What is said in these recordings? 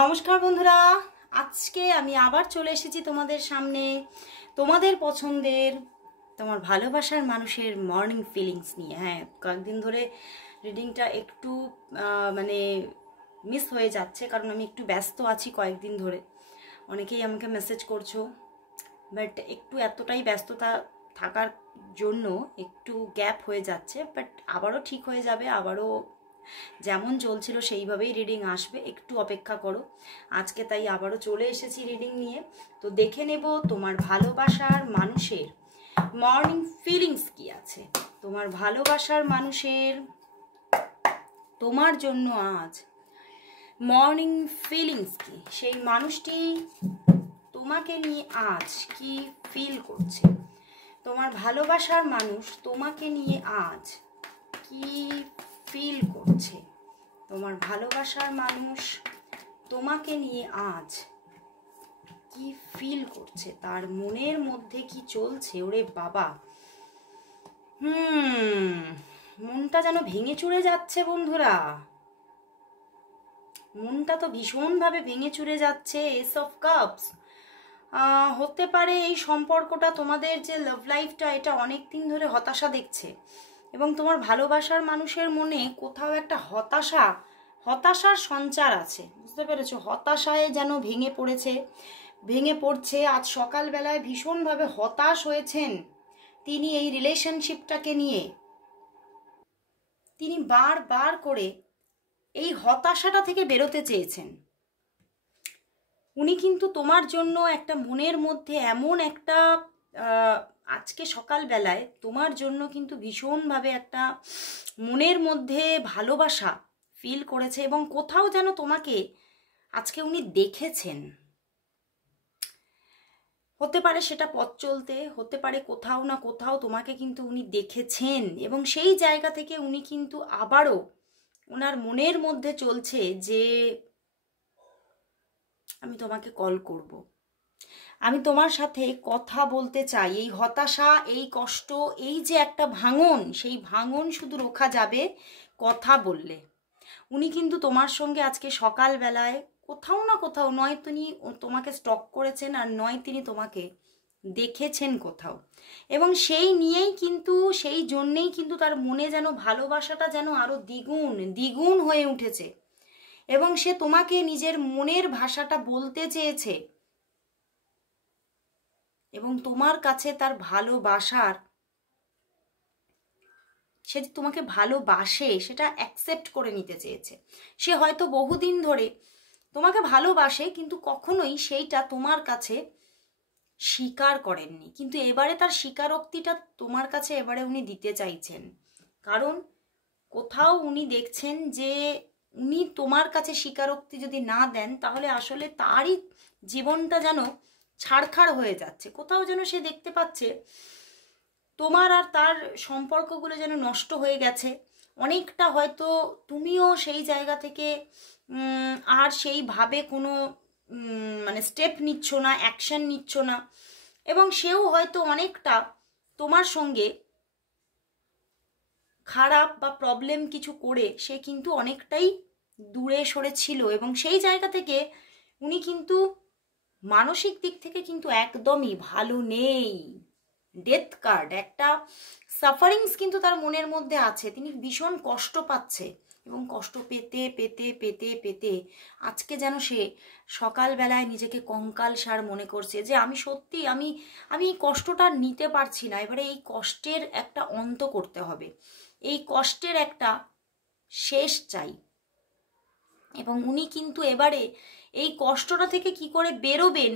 নমস্কার বন্ধুরা, আজকে আমি আবার চলে এসেছি তোমাদের সামনে তোমাদের পছন্দের তোমার ভালোবাসার মানুষের মর্নিং ফিলিংস নিয়ে। হ্যাঁ, কয়েকদিন ধরে রিডিংটা একটু মানে মিস হয়ে যাচ্ছে, কারণ আমি একটু ব্যস্ত আছি কয়েকদিন ধরে। অনেকেই আমাকে মেসেজ করছো, বাট একটু এতটাই ব্যস্ততা থাকার জন্য একটু গ্যাপ হয়ে যাচ্ছে, বাট আবারও ঠিক হয়ে যাবে, আবারও যেমন চলছিল সেইভাবেই রিডিং আসবে। একটু অপেক্ষা করো। আজকে তাই আবারও চলে এসেছি রিডিং নিয়ে। তো দেখে নেব তোমার ভালোবাসার মানুষের মর্নিং ফিলিংস কি আছে। তোমার ভালোবাসার মানুষের তোমার জন্য আজ মর্নিং ফিলিংস কি, সেই মানুষটি তোমাকে নিয়ে আজ কি ফিল করছে। তোমার ভালোবাসার মানুষ তোমাকে নিয়ে আজ কি ফিল করছে। তোমার ভালোবাসার মানুষ তোমাকে নিয়ে আজ কি ফিল করছে, তার মনের মধ্যে কি চলছে। ওরে বাবা, মনটা যেন ভেঙে চুরে যাচ্ছে বন্ধুরা। মনটা তো ভীষণভাবে ভেঙে চুরে যাচ্ছে। এস অফ কাপস হতে পারে এই সম্পর্কটা, তোমাদের যে লাভ লাইফটা, এটা অনেক দিন ধরে হতাশা দেখছে, এবং তোমার ভালোবাসার মানুষের মনে কোথাও একটা হতাশার সঞ্চার আছে। বুঝতে পেরেছো? হতাশায় যেন ভেঙে পড়ছে। আজ সকালবেলায় ভীষণভাবে হতাশ হয়েছেন তিনি এই রিলেশনশিপটাকে নিয়ে। তিনি বারবার করে এই হতাশাটা থেকে বেরোতে চেয়েছেন। উনি কিন্তু তোমার জন্য একটা মনের মধ্যে এমন একটা আজকে সকালবেলায় তোমার জন্য কিন্তু ভীষণভাবে একটা মনের মধ্যে ভালোবাসা ফিল করেছে, এবং কোথাও যেন তোমাকে আজকে উনি দেখেছেন। হতে পারে সেটা পথ চলতে, হতে পারে কোথাও না কোথাও তোমাকে কিন্তু উনি দেখেছেন, এবং সেই জায়গা থেকে উনি কিন্তু আবারও ওনার মনের মধ্যে চলছে যে আমি তোমাকে কল করব, আমি তোমার সাথে কথা বলতে চাই। এই হতাশা, এই কষ্ট, এই যে একটা ভাঙন, সেই ভাঙন শুধু রোখা যাবে কথা বললে। উনি কিন্তু তোমার সঙ্গে আজকে সকালবেলায় কোথাও না কোথাও, নয় তিনি তোমাকে স্টক করেছেন, আর নয় তিনি তোমাকে দেখেছেন কোথাও, এবং সেই জন্যেই কিন্তু তার মনে যেন ভালোবাসাটা যেন আরো দ্বিগুণ হয়ে উঠেছে, এবং সে তোমাকে নিজের মনের ভাষাটা বলতে চেয়েছে, এবং তোমার কাছে তার ভালোবাসার, সে যে তোমাকে ভালোবাসে সেটা অ্যাকসেপ্ট করে নিতে চেয়েছে। সে হয়তো বহুদিন ধরে তোমাকে ভালোবাসে, কিন্তু কখনোই সেইটা তোমার কাছে স্বীকার করেননি, কিন্তু এবারে তার স্বীকারোক্তিটা তোমার কাছে এবারে উনি দিতে চাইছেন। কারণ কোথাও উনি দেখছেন যে উনি তোমার কাছে স্বীকারোক্তি যদি না দেন, তাহলে আসলে তারই জীবনটা যেন ছাড়খাড় হয়ে যাচ্ছে। কোথাও যেন সে দেখতে পাচ্ছে তোমার আর তার সম্পর্কগুলো যেন নষ্ট হয়ে গেছে অনেকটা। হয়তো তুমিও সেই জায়গা থেকে আর সেইভাবে কোনো মানে স্টেপ নিচ্ছ না, অ্যাকশন নিচ্ছ না, এবং সেও হয়তো অনেকটা তোমার সঙ্গে খারাপ বা প্রবলেম কিছু করে সে কিন্তু অনেকটাই দূরে সরে ছিল, এবং সেই জায়গা থেকে উনি কিন্তু মানসিক দিক থেকে কিন্তু একদমই ভালো নেই। ডেথ কার্ড, একটা সাফারিংস কিন্তু তার মনের মধ্যে আছে। তিনি ভীষণ কষ্ট পাচ্ছে, এবং কষ্ট পেতে পেতে পেতে পেতে আজকে যেন সে সকালবেলায় নিজেকে কঙ্কালসার মনে করছে, যে আমি সত্যি আমি এই কষ্টটা নিতে পারছি না, এবারে এই কষ্টের একটা অন্ত করতে হবে, এই কষ্টের একটা শেষ চাই। এবং উনি কিন্তু এবারে এই কষ্টটা থেকে কি করে বেরোবেন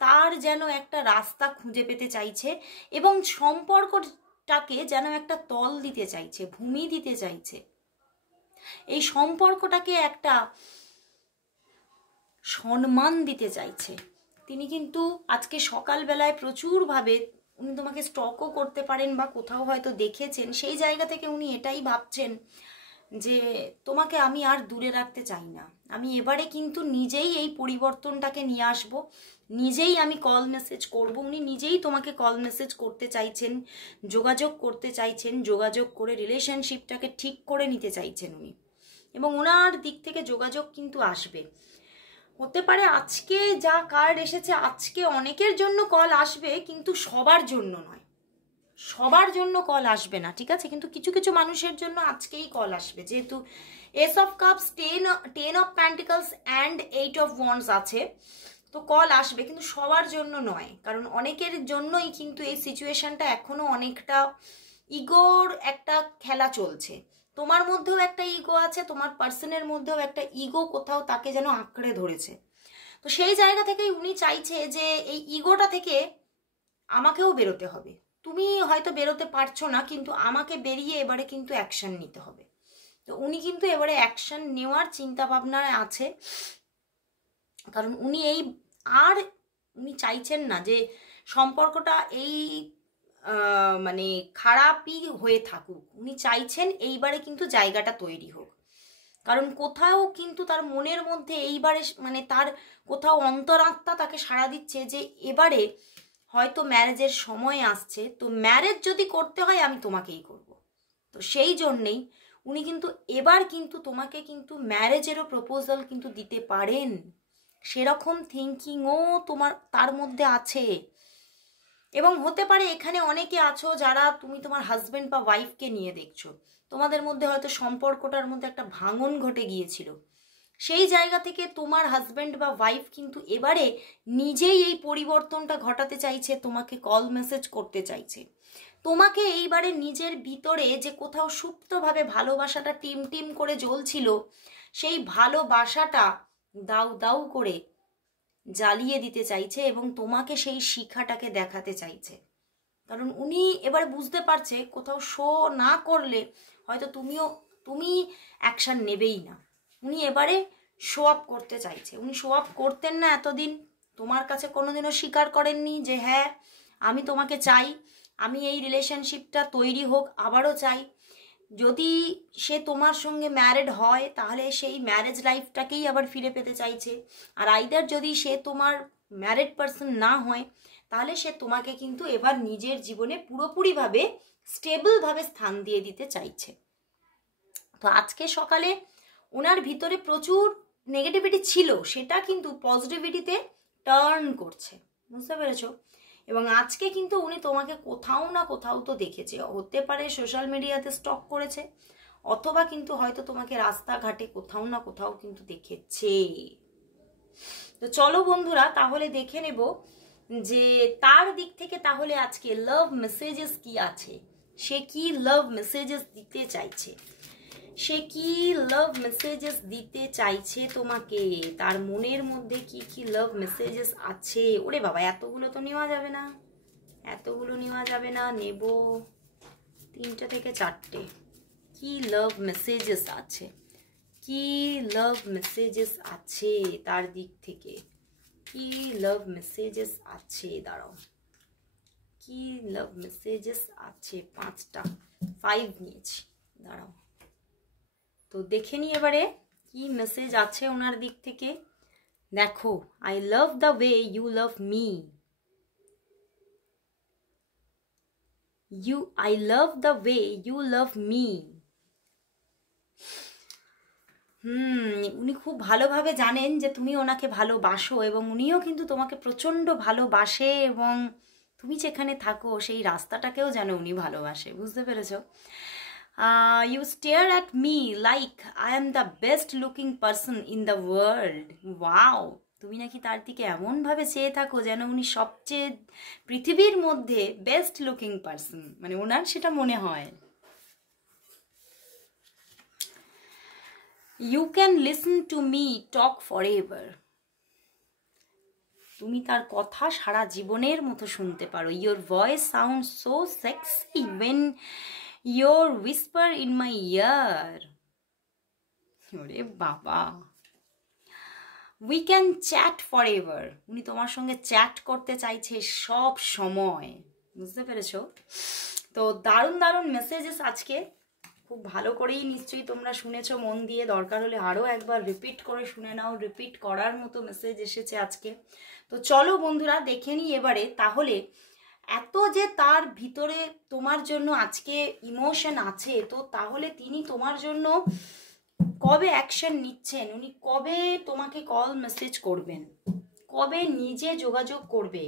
তার যেন একটা রাস্তা খুঁজে পেতে চাইছে, এবং সম্পর্কটাকে যেন একটা তল দিতে চাইছে, ভূমি দিতে চাইছে, এই সম্পর্কটাকে একটা সম্মান দিতে চাইছে। তিনি কিন্তু আজকে সকালবেলায় প্রচুরভাবে উনি তোমাকে স্টকও করতে পারেন, বা কোথাও হয়তো দেখেছেন। সেই জায়গা থেকে উনি এটাই ভাবছেন যে তোমাকে আমি আর দূরে রাখতে চাই না, আমি এবারে কিন্তু নিজেই এই পরিবর্তনটাকে নিয়ে আসব, নিজেই আমি কল মেসেজ করব। উনি নিজেই তোমাকে কল মেসেজ করতে চাইছেন, যোগাযোগ করতে চাইছেন, যোগাযোগ করে রিলেশনশিপটাকে ঠিক করে নিতে চাইছেন উনি, এবং ওনার দিক থেকে যোগাযোগ কিন্তু আসবে। হতে পারে আজকে যা কার্ড এসেছে আজকে অনেকের জন্য কল আসবে, কিন্তু সবার জন্য নয়, সবার জন্য কল আসবে না, ঠিক আছে? কিন্তু কিছু কিছু মানুষের জন্য আজকেই কল আসবে, যেহেতু S of cups, ten of pentacles and 8 of wands আছে, তো কল আসবে, কিন্তু সবার জন্য নয়। কারণ অনেকের জন্যই কিন্তু এই সিচুয়েশনটা এখনো অনেকটা ইগোর একটা খেলা চলছে। তোমার মধ্যেও একটা ইগো আছে, তোমার পার্সনের মধ্যেও একটা ইগো কোথাও তাকে যেন আঁকড়ে ধরেছে। তো সেই জায়গা থেকেই উনি চাইছে যে এই ইগোটা থেকে আমাকেও বেরোতে হবে। তুমি হয়তো বেরোতে পারছো না, কিন্তু আমাকে বেরিয়ে এবারে কিন্তু অ্যাকশন নিতে হবে। তো উনি কিন্তু এবারে অ্যাকশন নেওয়ার চিন্তা ভাবনায় আছে, কারণ উনি উনি চাইছেন না যে সম্পর্কটা এই মানে খারাপই হয়ে থাকুক। উনি চাইছেন এইবারে কিন্তু জায়গাটা তৈরি হোক, কারণ কোথাও কিন্তু তার মনের মধ্যে এইবারে মানে তার কোথাও অন্তরাত্মা তাকে সাড়া দিচ্ছে যে এবারে হয়তো ম্যারেজের সময় আসছে, তো ম্যারেজ যদি করতে হয় আমি তোমাকেই করব। তো সেই জন্যেই উনি কিন্তু এবার কিন্তু তোমাকে কিন্তু ম্যারেজেরও প্রপোজাল কিন্তু দিতে পারেন, সেরকম থিঙ্কিংও তার মধ্যে আছে। এবং হতে পারে এখানে অনেকে আছো যারা তুমি তোমার হাজবেন্ড বা ওয়াইফকে নিয়ে দেখছো, তোমাদের মধ্যে হয়তো সম্পর্কটার মধ্যে একটা ভাঙন ঘটে গিয়েছিল, সেই জায়গা থেকে তোমার হাজবেন্ড বা ওয়াইফ কিন্তু এবারে নিজেই এই পরিবর্তনটা ঘটাতে চাইছে, তোমাকে কল মেসেজ করতে চাইছে, তোমাকে এইবারে নিজের ভিতরে যে কোথাও সুপ্তভাবে ভালোবাসাটা টিম টিম করে জ্বলছিল, সেই ভালোবাসাটা দাউ দাউ করে জ্বালিয়ে দিতে চাইছে এবং তোমাকে সেই শিখাটাকে দেখাতে চাইছে। কারণ উনি এবার বুঝতে পারছে কোথাও শো না করলে হয়তো তুমি অ্যাকশন নেবেই না। উনি এবারে শো আপ করতে চাইছে। উনি শো আপ করতেন না এতদিন, তোমার কাছে কোনোদিনও স্বীকার করেননি যে হ্যাঁ আমি তোমাকে চাই, আমি এই রিলেশনশিপটা তৈরি হোক আবারও চাই। যদি সে তোমার সঙ্গে ম্যারিড হয় তাহলে সেই ম্যারেজ লাইফটাকেই আবার ফিরে পেতে চাইছে, আর আইদার যদি সে তোমার ম্যারিড পারসন না হয় তাহলে সে তোমাকে কিন্তু এবার নিজের জীবনে পুরোপুরিভাবে স্টেবলভাবে স্থান দিয়ে দিতে চাইছে। তো আজকে সকালে ওনার ভিতরে প্রচুর নেগেটিভিটি ছিল, সেটা কিন্তু পজিটিভিটিতে টার্ন করছে, বুঝতে পেরেছো? এবং আজকে কিন্তু উনি তোমাকে কোথাও না কোথাও তো দেখেছে, হতে পারে সোশ্যাল মিডিয়াতে স্টক করেছে, অথবা কিন্তু হয়তো তোমাকে রাস্তাঘাটে কোথাও না কোথাও কিন্তু দেখেছে। তো চলো বন্ধুরা তাহলে দেখে নেব যে তার দিক থেকে তাহলে আজকে লাভ মেসেজেস কি আছে, সে কি লাভ মেসেজেস দিতে চাইছে, সে কি লাভ মেসেজেস দিতে চাইছে তোমাকে, তার মনের মধ্যে কি কি লাভ মেসেজেস আছে। ওরে বাবা এতগুলো তো নেওয়া যাবে না, এতগুলো নেওয়া যাবে না, নেব 3টে থেকে 4টে। কি লাভ মেসেজেস আছে, কি লাভ মেসেজেস আছে তার দিক থেকে, কি লাভ মেসেজেস আছে, দাঁড়াও কি লাভ মেসেজেস আছে, 5টা 5 নিয়েছি, দাঁড়াও তো দেখে নি এবারে কি মেসেজ আছে ওনার দিক থেকে। দেখো, I love the way you love me, I love the way you love me। উনি খুব ভালোভাবে জানেন যে তুমি ওনাকে ভালোবাসো এবং উনিও কিন্তু তোমাকে প্রচণ্ড ভালোবাসে, এবং তুমি যেখানে থাকো সেই রাস্তাটাকেও যেন উনি ভালোবাসে, বুঝতে পেরেছো? You stare at me like I am the best looking person in the world। Wow, তুমি নাকি তার দিকে এমনভাবে চেয়ে থাকো যেন উনি সবচেয়ে পৃথিবীর মধ্যে বেস্ট লুকিং পারসন, মানে ওনার সেটা মনে হয়। You can listen to me talk forever। তুমি তার কথা সারা জীবনের মতো শুনতে পারো। Your voice sounds so sexy when your whisper in my ear। ওরে বাবা, we can chat forever। উনি তোমার সঙ্গে চ্যাট করতে চাইছে সব সময়, বুঝতে পেরেছো? তো দারুণ দারুণ মেসেজেস আজকে, খুব ভালো করেই নিশ্চয়ই তোমরা শুনেছো মন দিয়ে, দরকার হলে আরও একবার রিপিট করে শুনে নাও, রিপিট করার মতো মেসেজ এসেছে আজকে। তো চলো বন্ধুরা দেখে নিই এবারে তাহলে এত যে তার ভিতরে তোমার জন্য আজকে ইমোশন আছে, তো তাহলে তিনি তোমার জন্য কবে অ্যাকশন নিচ্ছেন, উনি কবে তোমাকে কল মেসেজ করবেন, কবে নিজে যোগাযোগ করবে।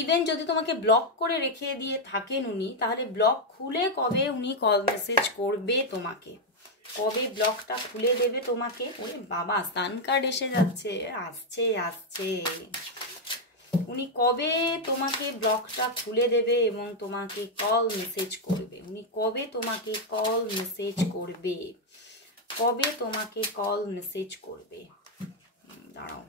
ইভেন যদি তোমাকে ব্লক করে রেখে দিয়ে থাকেন উনি, তাহলে ব্লক খুলে কবে উনি কল মেসেজ করবে তোমাকে, কবে ব্লকটা খুলে দেবে তোমাকে। ওরে বাবা, সান কার্ড এসে যাচ্ছে, আসছে আসছে। উনি কবে তোমাকে ব্লকটা খুলে দেবে এবং তোমাকে কল মেসেজ করবে, উনি কবে তোমাকে কল মেসেজ করবে, কবে তোমাকে কল মেসেজ করবে। দাঁড়াও,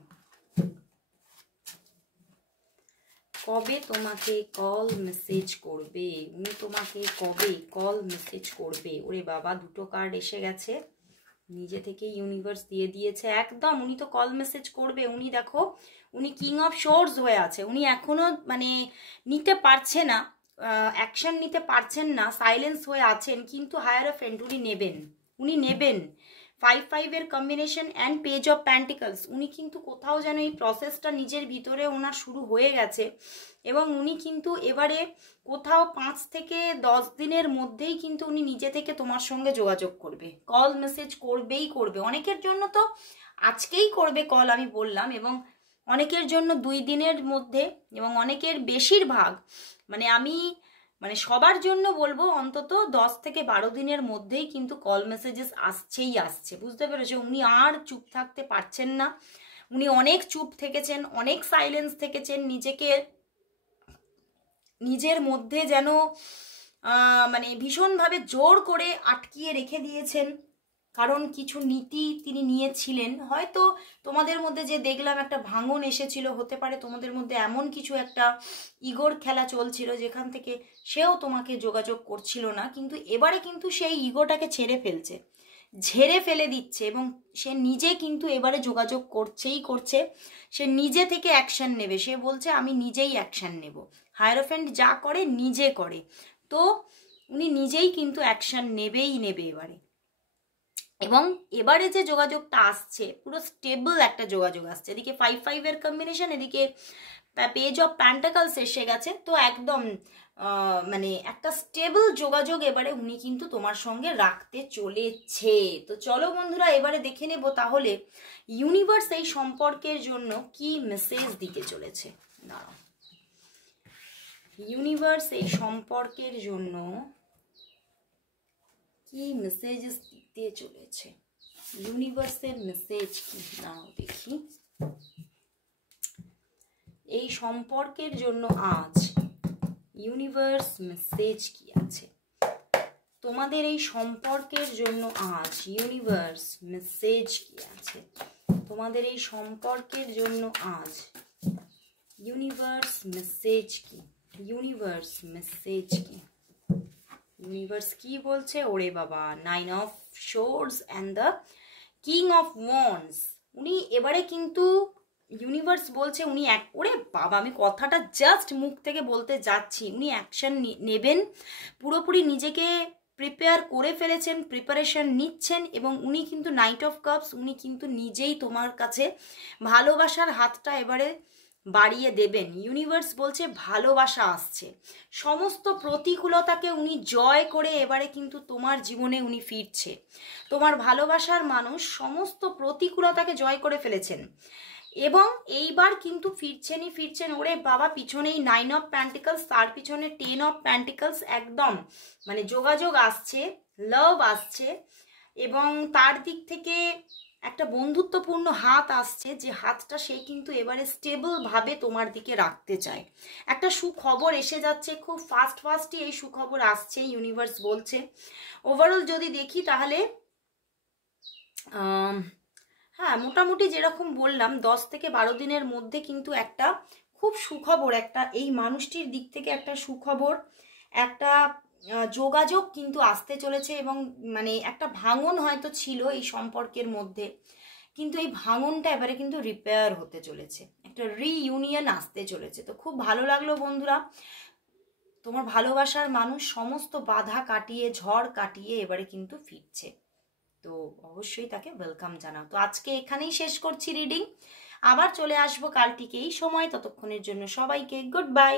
কবে তোমাকে কল মেসেজ করবে, উনি তোমাকে কবে কল মেসেজ করবে। ওরে বাবা, দুটো কার্ড এসে গেছে, নিজে থেকে ইউনিভার্স দিয়ে দিয়েছে একদম। উনি তো কল মেসেজ করবে। উনি দেখো, উনি কিং অফ সোর্স হয়ে আছে, উনি এখনো মানে নিতে পারছে না, অ্যাকশন নিতে পারছেন না, সাইলেন্স হয়ে আছেন, কিন্তু হায়ারোফেন্ট উনি নেবেন, উনি নেবেন। 5-5 combination and page of pentacles, উনি কিন্তু কোথাও যেন এই প্রসেসটা নিজের ভিতরে ওনার শুরু হয়ে গেছে এবং উনি কিন্তু এবারে কোথাও 5 থেকে 10 দিনের মধ্যেই কিন্তু উনি নিজে থেকে তোমার সঙ্গে যোগাযোগ করবে, কল মেসেজ করবেই করবে। অনেকের জন্য তো আজকেই করবে কল, আমি বললাম, এবং অনেকের জন্য 2 দিনের মধ্যে, এবং অনেকের বেশিরভাগ আমি সবার জন্য বলবো অন্তত 10 থেকে 12 দিনের মধ্যেই কিন্তু কল মেসেজেস আসছেই আসছে। বুঝতে পেরেছো? উনি আর চুপ থাকতে পারছেন না, উনি অনেক চুপ থেকেছেন, অনেক সাইলেন্স থেকেছেন, নিজেকে নিজের মধ্যে যেন ভীষণভাবে জোর করে আটকিয়ে রেখে দিয়েছেন, কারণ কিছু নীতি তিনি নিয়েছিলেন। হয়তো তোমাদের মধ্যে যে দেখলাম একটা ভাঙন এসেছিল, হতে পারে তোমাদের মধ্যে এমন কিছু একটা ইগোর খেলা চলছিল যেখান থেকে সেও তোমাকে যোগাযোগ করছিল না, কিন্তু এবারে কিন্তু সেই ইগোটাকে ঝেড়ে ফেলে দিচ্ছে এবং সে নিজে কিন্তু এবারে যোগাযোগ করছে। সে নিজে থেকে অ্যাকশন নেবে, সে বলছে আমি নিজেই অ্যাকশন নেব। হায়ারোফেন্ট যা করে নিজে করে, তো উনি নিজেই কিন্তু অ্যাকশন নেবেই নেবে এবারে। এবং এবারে যে যোগাযোগটা আসছে পুরো স্টেবল একটা যোগাযোগ আসছে। এদিকে 5-5 কম্বিনেশন, এদিকে পেজ অফ প্যান্টাকলস এসে গেছে, তো একদম একটা স্টেবল যোগাযোগ এবারে উনি কিন্তু তোমার সঙ্গে রাখতে চলেছে। তো চলো বন্ধুরা, এবারে দেখে নেব তাহলে ইউনিভার্স এই সম্পর্কের জন্য কি মেসেজ দিতে চলেছে। দাঁড়াও, ইউনিভার্স এই সম্পর্কের জন্য কি মেসেজেস দিতে চলেছে, ইউনিভার্সের মেসেজ কি, নাও দেখি। এই সম্পর্কের জন্য আজ ইউনিভার্স মেসেজ কি আছে, তোমাদের এই সম্পর্কের জন্য আজ ইউনিভার্স মেসেজ কি আছে, তোমাদের এই সম্পর্কের জন্য আজ ইউনিভার্স মেসেজ কি, ইউনিভার্স মেসেজ কি, ইউনিভার্স কি বলছে। ওরে বাবা, 9 of swords and the king of wands. উনি এবারে কিন্তু ইউনিভার্স বলছে উনি ওরে বাবা, আমি কথাটা জাস্ট মুখ থেকে বলতে যাচ্ছি, উনি অ্যাকশন নেবেন, পুরোপুরি নিজেকে প্রিপেয়ার করে ফেলেছেন, প্রিপারেশন নিচ্ছেন, এবং উনি কিন্তু নাইট অফ কাপস, উনি কিন্তু নিজেই তোমার কাছে ভালোবাসার হাতটা এবারে বাড়িয়ে দেবেন। ইউনিভার্স বলছে ভালোবাসা আসছে, সমস্ত প্রতিকূলতাকে উনি জয় করে এবারে কিন্তু তোমার জীবনে উনি ফিরছে। তোমার ভালোবাসার মানুষ সমস্ত প্রতিকূলতাকে জয় করে ফেলেছেন এবং এইবার কিন্তু ফিরছেন। ওরে বাবা, পিছনেই 9 অফ প্যান্টিকলস, তার পিছনে 10 অফ প্যান্টিকলস, একদম যোগাযোগ আসছে, লাভ আসছে, এবং তার দিক থেকে একটা বন্ধুত্বপূর্ণ হাত আসছে, যে হাতটা সে কিন্তু এবারে স্টেবল ভাবে তোমার দিকে রাখতে চায়। একটা সুখবর এসে যাচ্ছে, খুব ফাস্টই এই সুখবর আসছে, ইউনিভার্স বলছে। ওভারঅল যদি দেখি তাহলে হ্যাঁ, মোটামুটি যেরকম বললাম 10 থেকে 12 দিনের মধ্যে কিন্তু একটা খুব সুখবর, একটা এই মানুষটির দিক থেকে একটা সুখবর, একটা যোগাযোগ কিন্তু আসতে চলেছে। এবং একটা ভাঙন হয়তো ছিল এই সম্পর্কের মধ্যে, কিন্তু এই ভাঙনটা এবারে কিন্তু রিপেয়ার হতে চলেছে, একটা রিইউনিয়ন আসতে চলেছে। তো খুব ভালো লাগলো বন্ধুরা, তোমার ভালোবাসার মানুষ সমস্ত বাধা কাটিয়ে, ঝড় কাটিয়ে এবারে কিন্তু ফিরছে, তো অবশ্যই তাকে ওয়েলকাম জানাও। তো আজকে এখানেই শেষ করছি রিডিং, আবার চলে আসবো কাল ঠিক এই সময়। ততক্ষণের জন্য সবাইকে গুড বাই।